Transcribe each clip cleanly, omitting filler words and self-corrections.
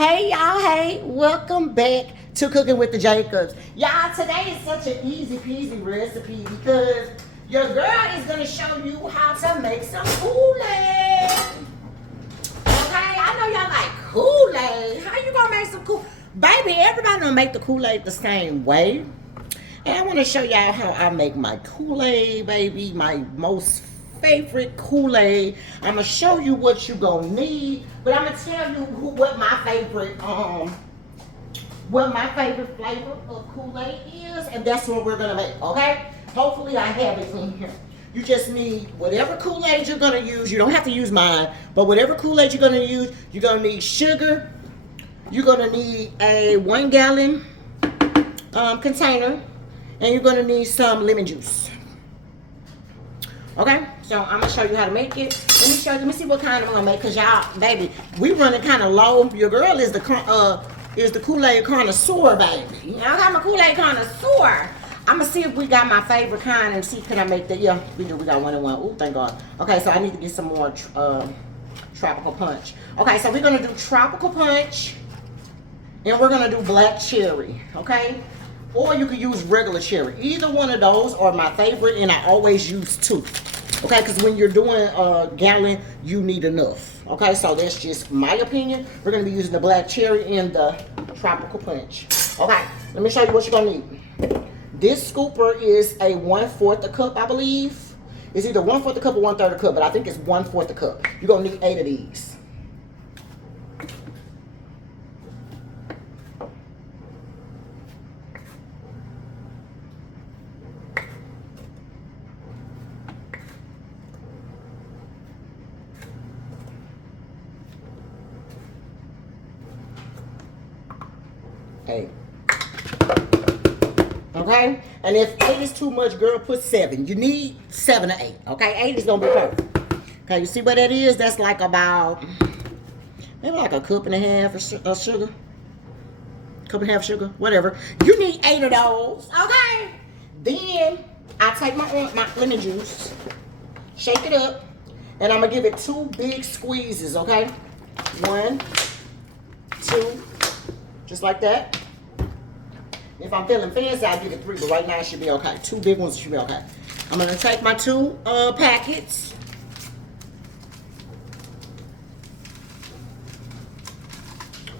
Hey y'all, hey, welcome back to Cooking with the Jacobs. Y'all, today is such an easy peasy recipe because your girl is gonna show you how to make some Kool-Aid. Okay, I know y'all like Kool-Aid. How you gonna make some Baby, everybody don't make the Kool-Aid the same way. And I wanna show y'all how I make my Kool-Aid, baby, my most favorite Kool-Aid. I'm gonna show you what you gonna need, but I'm gonna tell you what my favorite flavor of Kool-Aid is, and that's what we're gonna make. Okay, hopefully I have it in here. You just need whatever Kool-Aid you're gonna use. You don't have to use mine, but whatever Kool-Aid you're gonna use, you're gonna need sugar, you're gonna need a 1 gallon container, and you're gonna need some lemon juice. Okay, so I'm gonna show you how to make it. Let me see what kind I'm gonna make, cause y'all, baby, we running kind of low. Your girl is the Kool-Aid connoisseur, baby. I got my Kool-Aid connoisseur. I'm gonna see if we got my favorite kind and see can I make that. Yeah, we do. We got 1 and 1. Oh, thank God. Okay, so I need to get some more tropical punch. Okay, so we're gonna do tropical punch, and we're gonna do black cherry. Okay. Or you could use regular cherry. Either one of those are my favorite, and I always use 2. Okay, because when you're doing a gallon, you need enough. Okay, so that's just my opinion. We're going to be using the black cherry and the tropical punch. Okay, let me show you what you're going to need. This scooper is a 1/4 a cup, I believe. It's either 1/4 a cup or 1/3 a cup, but I think it's 1/4 a cup. You're going to need 8 of these. Okay, and if 8 is too much, girl, put 7. You need 7 or 8. Okay, 8 is gonna be perfect. Okay, you see what that is? That's like about maybe like a cup and a half of sugar, cup and a half sugar, whatever. You need 8 of those. Okay, then I take my lemon juice, shake it up, and I'm gonna give it 2 big squeezes. Okay, 1, 2, just like that. If I'm feeling fancy, I'll give it 3, but right now it should be okay. 2 big ones should be okay. I'm gonna take my 2 packets.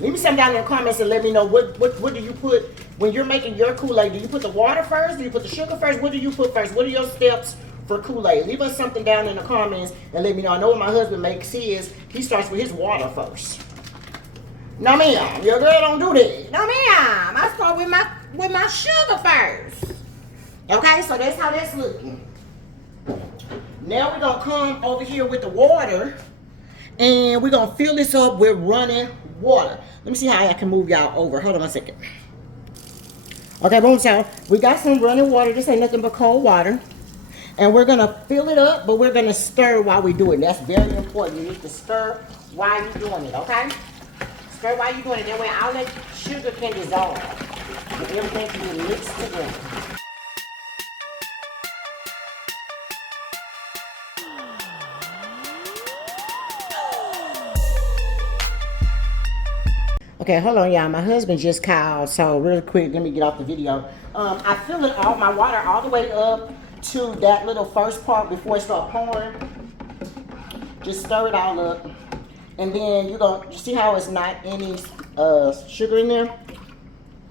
Leave me something down in the comments and let me know what do you put when you're making your Kool-Aid. Do you put the water first? Do you put the sugar first? What do you put first? What are your steps for Kool-Aid? Leave us something down in the comments and let me know. I know what my husband makes his. He starts with his water first. No ma'am, your girl don't do that. No ma'am, I start with my sugar first. Okay, so that's how that's looking. Now we're gonna come over here with the water, and we're gonna fill this up with running water. Let me see how I can move y'all over. Hold on a second. Okay, boom, so we got some running water. This ain't nothing but cold water. And we're gonna fill it up, but we're gonna stir while we do it. That's very important. You need to stir while you're doing it, okay? Stir while you're doing it. That way all that sugar can dissolve. And everything can be mixed together. Okay, hold on, y'all. My husband just called, so real quick, let me get off the video. I fill it all my water all the way up to that little first part before it starts pouring. Just stir it all up. And then you see how it's not any sugar in there?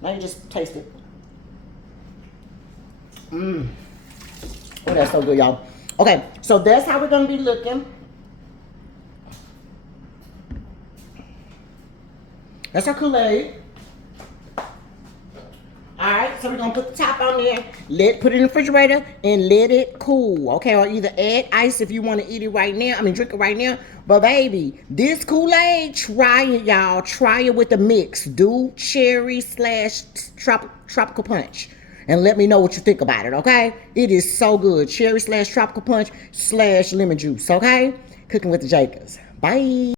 Now you just taste it. Oh, that's so good, y'all. Okay, so that's how we're gonna be looking. That's our Kool-Aid. Alright, so we're gonna put the top on there, put it in the refrigerator and let it cool. Okay, or either add ice if you want to eat it right now. I mean drink it right now. But baby, this Kool-Aid, try it, y'all. Try it with the mix. Do cherry / tropical punch. And let me know what you think about it, okay? It is so good. Cherry / tropical punch / lemon juice, okay? Cooking with the Jacobs. Bye.